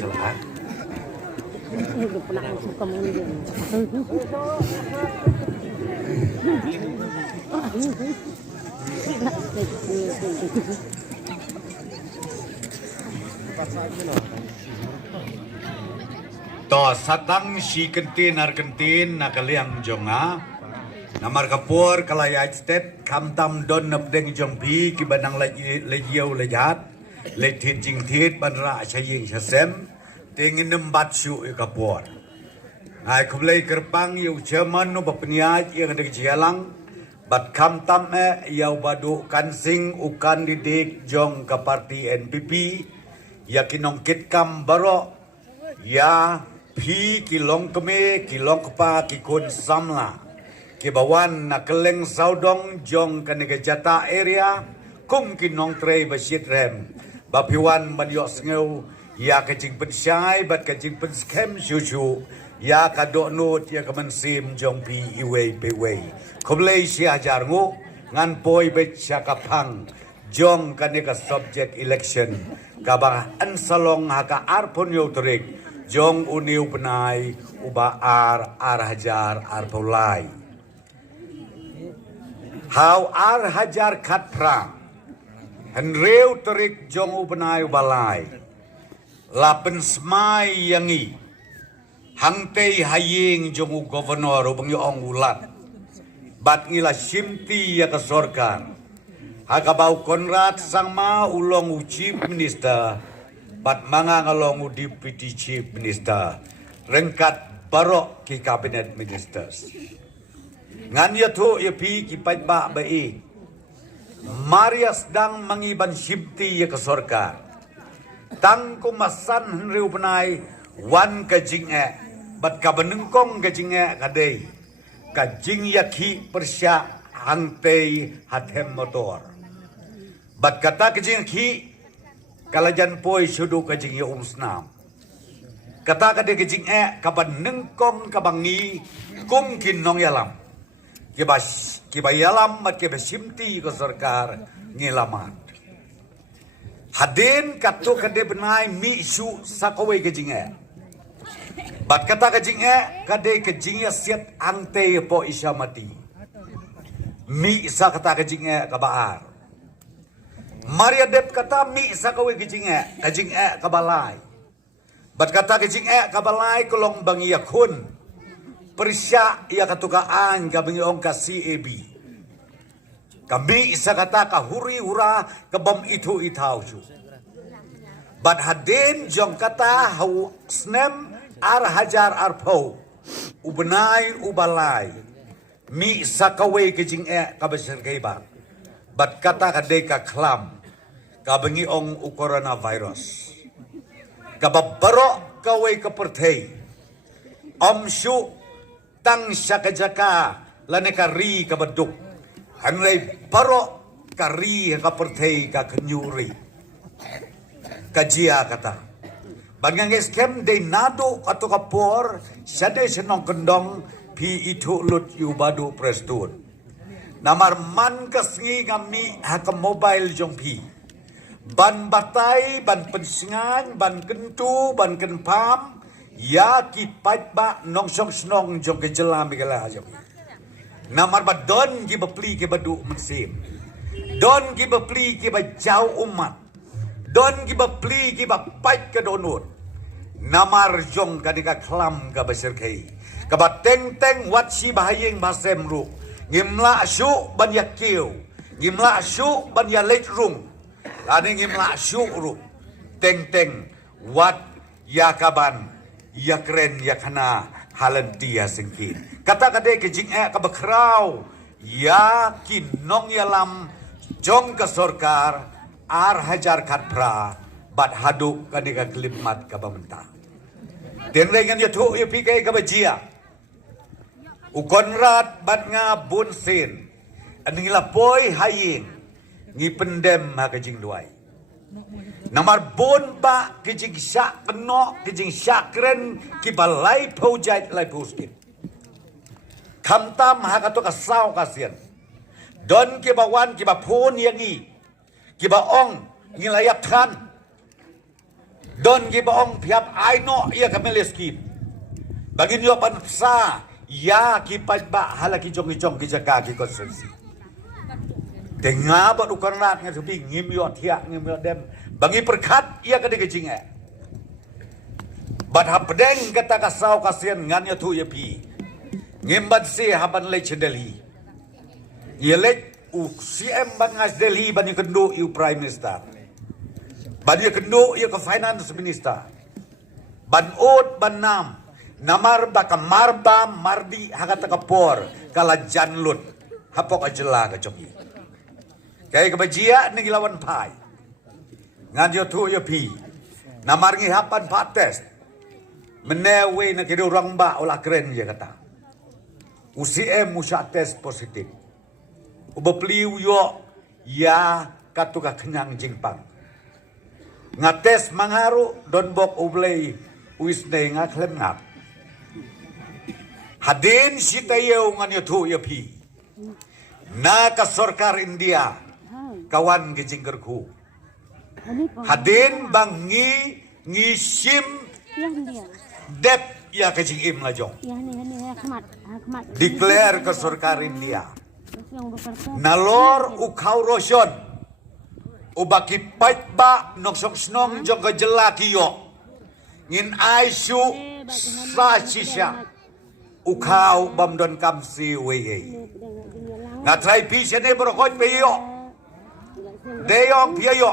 Salah. Pernah suka mengunjung. To satang si kentin Argentin nakaliang jonga namar kapur kalaya state kamtam don napdeng jong pi kibanang lejiau lejat letit jing tit banra chaying chasem tingin nembat su kapur ngai kublai kerpang yu chairman no bapniaj yang ada jalang bat kamtam yau badu kansing ukan didik jong ka parti NPP yakinong kitkam baro ya Pi kilong keme kilong kepa kikun samla kibawan nakeleng saudong jong kanega jata area kum kinong trei basit rem bapiwan madyok sngeu ya kajing pensyai bat kajing penskem syusyu ya kadok nut ya kemensim jong pi iwei pewei kublei sia jarngu ngan poi bet syakapang jong kanega subject election kabah ansalong haka arpon yotrik jong uniu penai uba ar hajar ar paulai how ar hajar kat pra henreu terik jong ubenai ubalai lapen smai yangi hangtei haying jong u governor ubang yong ulat bat ngila simti ya ke sorkar hakabau Konrad sangma ulong u chief minister bat manga ngalong deputy chief minister rengkat barok ki cabinet ministers ngan ya tu ya pi ki pat ba bai Maria sedang mengiban shifti ya ke sorkar tang kumasan henriu penai wan kajing bat ka benengkong kajing kadai kajing ya ki persya hangtei hatem motor bat kata kajing ki kalajan poi sudu kajing ya snam kata kade kajing kaban nengkong kabangi kum kinong yalam kiba yalam mat kiba simti ke sarkar ngelamat hadin katu kade benai mi su sakawai kajing bat kata kajing kade kajing ya siat angte po isya mati mi sa kata kajing kabaar Maria Dep kata mi sakawi kajing kabalai. Bat kata kajing kabalai kolong bangi yakun. Persya ia katukaan kabangi ong ka CAB. Kami isa kata kahuri hura kabam itu itaw ju. Bat hadin jong kata hau snem ar hajar arpo. Ubenai ubalai. Mi sakawi kajing kabasir kaibat. Bat kata kadai ka klam kabangi ong u coronavirus kababaro kawai kapertei amsyu tang syakajaka lanekari kabaduk hanlay baro kari kapertei ka kenyuri kajia kata bangang eskem de nado atau kapor sade senong kendong pi itu lut yubadu prestun namar man kasngi ngami haka mobile jong pi ban batai ban pensingan ban kentu ban kenpam ya ki pat ba nong song snong jong ke jelam bigala jong namar ba don ki bapli ki badu mensim don ki bapli ki ba jau umat don ki bapli ki ba pat ke donut namar jong kadika klam ka basir kai ka ba teng teng wat si bahayeng basem ru ngimla su ban yakiu ngimla su ban ya letrung lani ngimla su ru teng teng wat yakaban yakren yakana halentia singkin kata kade kejing kabakrau ya kinong yalam jong ka sorkar ar hajar katpra bat hadu kadika klimat kabamenta den rengan ya tu ya pikai kabajia Ukonrat bat nga bunsin aning lapoy haying ngi pendem ha kajing duai namar bon ba kajing syak keno kajing syakren ki balai pojait lai puskin kamtam ha kato kasau kasian don ki bawan ki ba pun yangi ki ba ong ngilayap kan don gibaong piap aino ia kameleski bagin yo pansa ya kipad ba halaki jong ki jaga ki konsensi denga ba ukarnat nga subi ngim yo thia ngim yo dem bangi perkat ia kade kejing bad hapdeng kata kasau kasian ngan ya tu ya pi ngim bad si haban le Delhi ia le CM bangas Delhi bani kendo you prime minister bani kendo you ke finance minister ban ot ban nam namar ba kamarba mardi hagata kapor kala janlut hapok ajela ka jogi kay kabajia ni gilawan pai ngan yo tu yo pi namar ngi hapan pates menewe na kido rangba ola keren ya kata UCM musya tes positif ubapliw yo ya katuka kenyang jingpang ngates mangaru don bok ublay uisne nga klem ngap hadin sitayew ngan yotu yapi na ka sarkar India kawan gijingkerku hadin bangi ngisim dep ya kejing im ngajong declare ke sarkar India nalor ukau rosyon ubaki paitba noksok snong jong kejela kiyo ngin aisu sa sisya ukau bamdon kamsi weye ngatrai pisene brokot peyo deyong piyo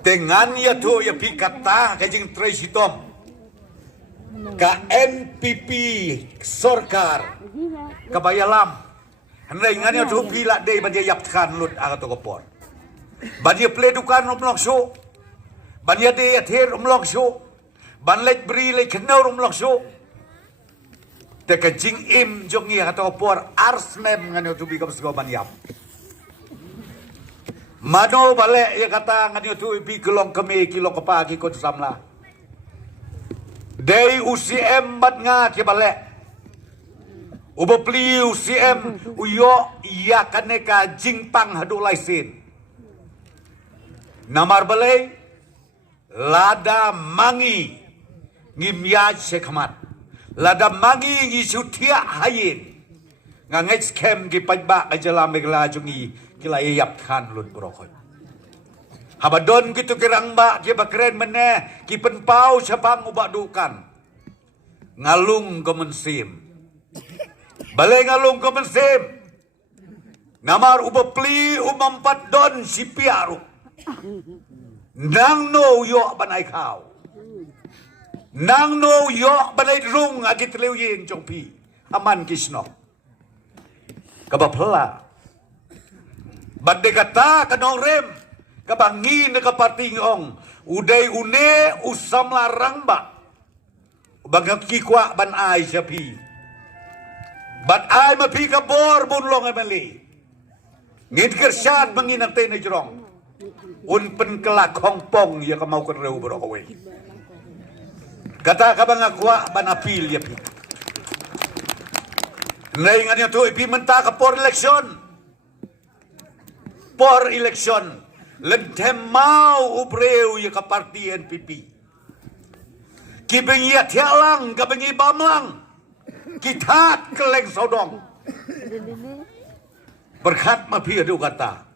dengan ya tu ya pikata kajing tresitom ka NPP sarkar kabayalam henday nganya tu pila day bandia yapkan lut aga to kopor bandia pledukan umlok so bandia de ather umlok so banlet bri le kenau umlok so te kajing im jongi aga to kopor arsmem nganya tu bikam sego baniap mano bale ya kata nganya tu bi kelong keme kilo kepagi ko samla day UCM bat nga ke bale ubapli UCM uyo iya kaneka jingpang hadu laisin namar bale lada mangi ngimya sekhamat lada mangi ngi sutia hayin ngangej kem gi pajba ajala megla jungi kila yap khan lut brokot habadon gitu kirangba ki bakren mene ki penpau sabang ubak dukan ngalung kemensim bale ngalung kemensim namar ubapli umampat don si piaru nang no yo banai kau nang no yo banai rung agit leu yeng jongpi aman kisno kabapla badde kata kanong rem kabangi na kapatingong uday une usam larang ba bagang kikwa ban ay siyapi ban ay mapi kabor bunlong ay mali ngit kersyad manginantay na jirong unpen kelak hongpong ya kamau kereu berokaway kata kabang akwa ban apil yapi naingan niya to ipi menta ka por eleksyon lentem mau ubreu ya ka parti NPP kibengi tialang kabengi bamlang kita keleng sodong berkat mapi adu kata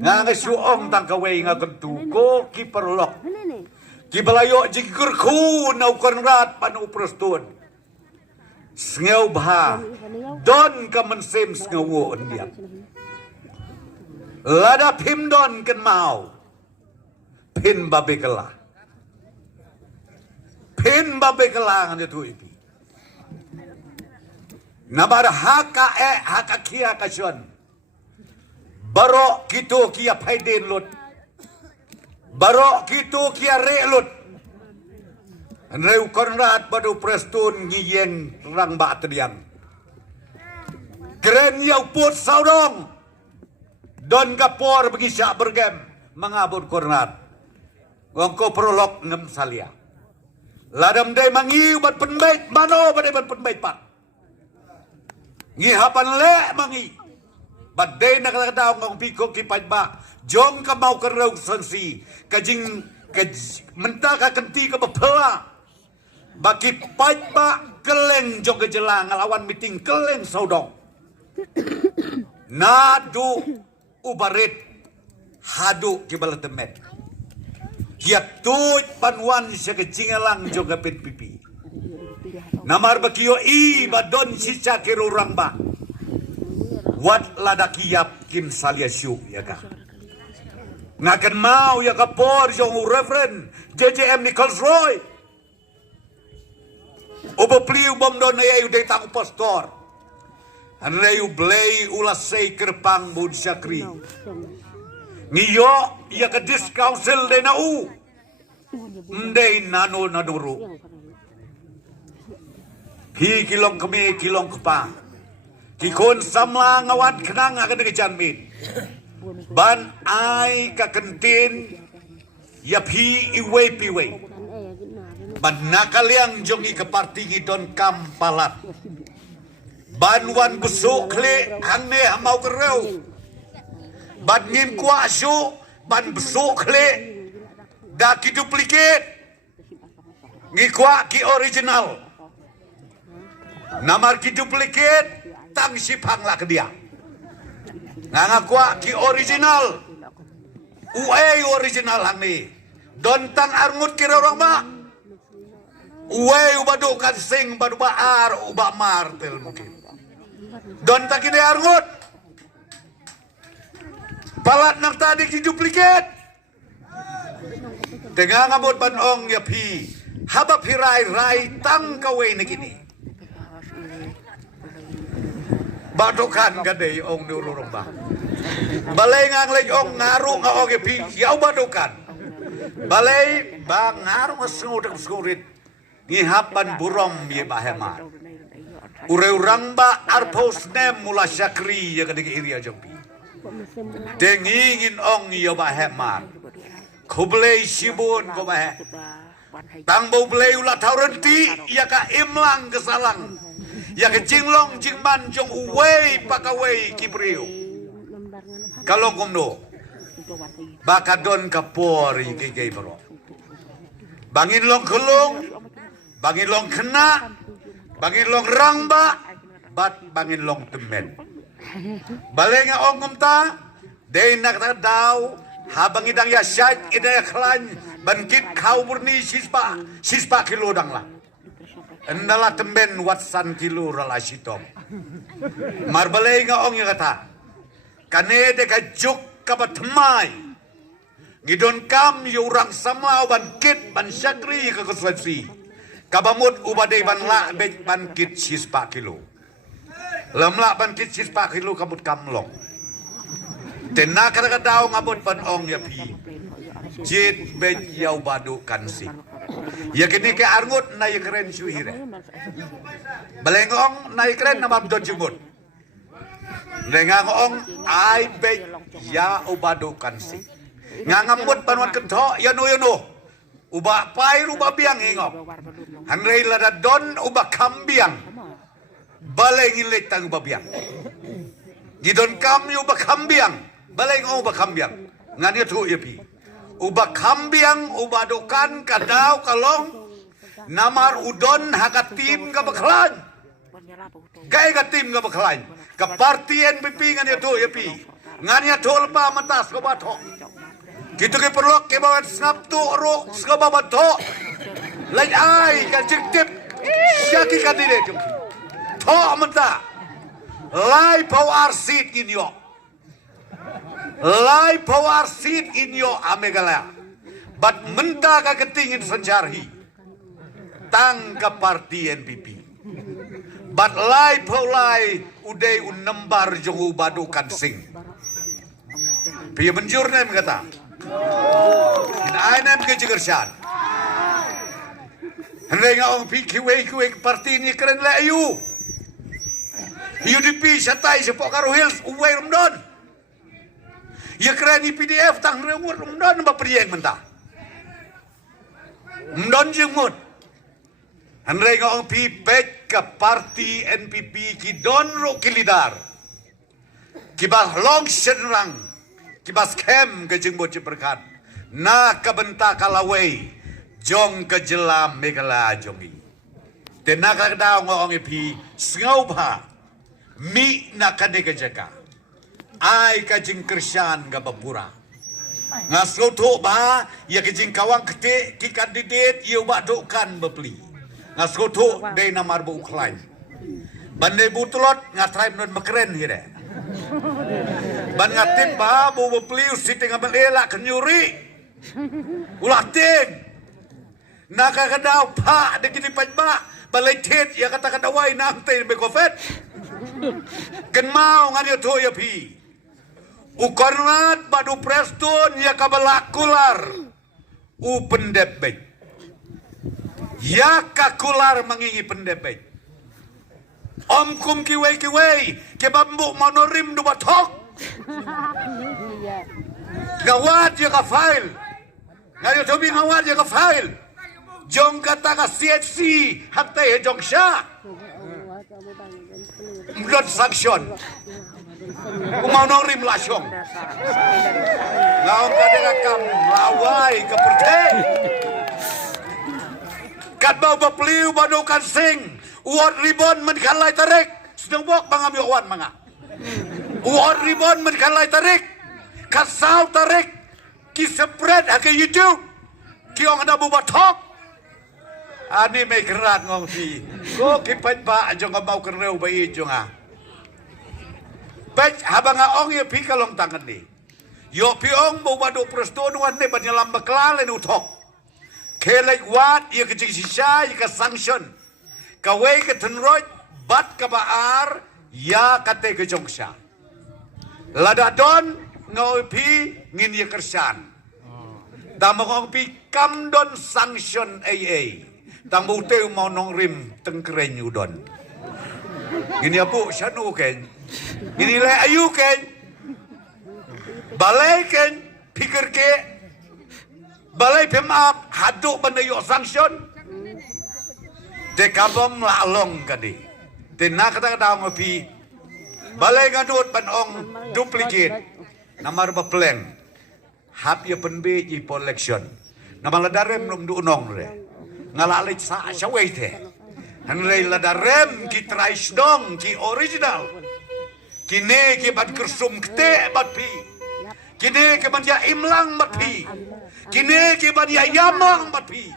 nga suong tang kaway nga kentu ko ki perlok ki balayo jigurku na ukonrat panu prestun sngew bah don ka mensim sngewo ndiam lada pimdon ken mau pin babe kala pin babe kala ngan tu ipi nabar haka kia kasyon baro kito kia paiden lut baro kito kia re lut Reu konrat padu prestun ngiyeng rang ba tediang keren yau put saudong don kapor begisya bergem mengabur kornat wongko prolog ngem salia ladam day mangi bat penbait mano badai bat penbait pak ngihapan le mangi Badai na kaladaw ng piko kipad ba. Jong ka mau karaw sansi. Kajing menta ka kanti ka bapala. Bakipad ba keleng jong kejelang ngelawan meeting keleng saudong. Nadu ubarit hadu kibalatemet. Kiat tuj panwan siya kecinggalang jong kapit pipi. Namar bakiyo badon sisa kirurang ba. Wat ladakiyap kim saliasyu ya ka. Ngakan mau ya ka por jong Reverend JJM Nichols Roy. Obo pliu bom don ya yu dei tang pastor. Anreyu blay ulasay kerpang bud syakri. Ngiyo ya ka dis council de na u. Ndey nano naduru. Hi kilong kami kilong kepang. Kikon samla ngawat kenang akan kejanmin. Ban ai kakentin yap hi iwe piwe. Ban nakaliang jongi ke parti ngidon kampalat. Ban wan busuk kle hangne hamau kereu. Ban ngin kuah asu ban busuk kle da ki duplicate. Ngikwa ki original. Namar ki duplicate tang sipang lah ke dia. Ngangakwa ki original. Uai original hang ni. Don tang arngut kira orang mak. Uai ubadukan sing badu baar ubak martel mungkin. Don tak kini arngut. Palat nang tadi ki duplicate. Tengah ngamut panong ya pi. Habab hirai rai tang kawe ni kini. Badukan kadai ong nururong ba. Balay ngang lay ong ngaru nga oge pi yaw badukan. Balay bang ngaru nga sengurit ngihapan burom ye bahemar. Urang ba arpos nem mula syakri ya kadai iri aja pi. Dengingin ong ya bahemar. Kublay sibun ko bahe. Tangbo blay ulat taurenti ya ka imlang kesalang. Ya ke jinglong jingman jong uwei pakawei kibriu. Kalong kumno. Bakadon kapori gigay bro. Bangin long kulung. Bangin long kena. Bangin long rangba. Bat bangin long temen. Balay nga ongom ta. Day nakatadaw. Habang idang yasyad idaya klan. Bangkit kau murni sispa kilodang lah. Endala temben watsan kilo relasi tom. Marbalay nga ong yung kata. Kane de ka juk kabatamay. Ngidon kam yurang sama bangkit ban syakri ka kuswatsi. Kabamut ubadai ban la bangkit sispa kilo. Lamla bangkit sispa kilo kabut kamlong. Tena kadang-kadang ngabut ban ong yapi. Jit bet yau badu kansi. Ya kini ke arngut na keren suhire. Balengong na keren na mabdon jumut. Lengangong ay bet ya ubadu kansi. Ngangamut panwan kento yano. Uba pai uba biang ingok. Hanrei lada don uba kambiang. Balengin letang uba biang. Gidon kami uba kambiang. Balengong uba kambiang. Ngani tu yapi. Uba kambiang, uba dokan, kadau, kalong, namar udon, haka tim ka baklan. Gaya ka tim ka baklan. Ka parti NPP nga niya to, yapi. Nga niya to, pa matas ka bato. Kito kay perlok, kay bawat snap to, ro, ska babato. Like ay, ka jiktip, syaki ka dire. To, amanta. Lai pawar seat inyo. Lai power seat in yo amegala. But menta ka ketingin senjarhi. Tang ka parti NPP. But lai polai uday unembar jong ubadu kansing. Piya menjur nem kata. In ainem ke jigersan. Henry nga ong pikiwe parti ni keren la ayu. UDP satay sa Pokaro Hills uway rumdon. Ya kerani PDF tang rewur mdon ba priyeng menta. Mdon jengmut. Hanrei nga ong pipet ka parti NPP ki don ro kilidar. kibas long senrang kibas kem ke jeng bocah berkat na kabenta kalawai jong ke jelam megala jongi tenaga daw ngong ipi sngau pa mi na kade ke jaka ai ka jing Krisyan ga bapura ngaslo to ba ya ke jing kawang kete ki kandidat iu ba dokan bepli ngaslo to dei namar bu klaim bandai butulot ngatrai non makeren hire ban ngatip ba bu bepli siting abel elak kenyuri ulah ting naka kadaw pa de kiti pajba balai tet ya kata kadawai nang te be kofet ken mau ngadi to ya pi ukornat badu preston ya kabalakular u pendebek ya kakular mengingi pendebek om kum kiwei ke bambu monorim du batok gawat ya ka file ngadi to bi ngawat ya ka file jong kata ka CHC hatta he jong sha mlot sanction kumau nong rim lasyong ngaon kadera kam lawai ke perte kat bau bapeliu badukan sing uot ribon men kalai tarik sedang bok bangam yowan manga uot ribon men kalai tarik kasau tarik ki spread ke YouTube ki ong ada bubatok ani may kerat ngong si ko kipat ba jong kabau kereu bai jonga pech habang ong ye pi kalong tangan ni yo pi ong bo badu preston wan ne ban yalam baklale nu thok kelek wat ye ke sisa ye ka sanction ka wei ke tenroj bat ka baar ya kate ke jongsha lada don ngoi pi ngin ye kersan damong pi kam don sanction AA tang buteu mau nong rim tengkeren udon gini abu syanu ken gini le ayu ken balai ken pikir ke balai pemap haduk bandayo sanction de kabom lalong kadi de nak kata kata ngopi balai ngadut ban ong duplicate namar bapleng hap ya penbe ji election nama ladarem num du nong re ngalalik sa syawai te hanrei ladarem ki trais dong ki original kini ki bat kersum kete bat pi kini ki bat ya imlang bat pi kini ki bat ya yamang bat pi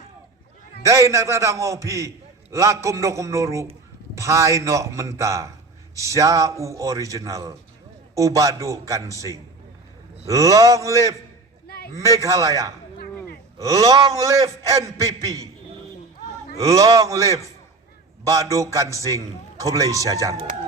dai na tada ngopi lakum dokum noru pai no menta sya u original ubadu kansing long live Meghalaya long live NPP long live Badu Kansing Malaysia Jago.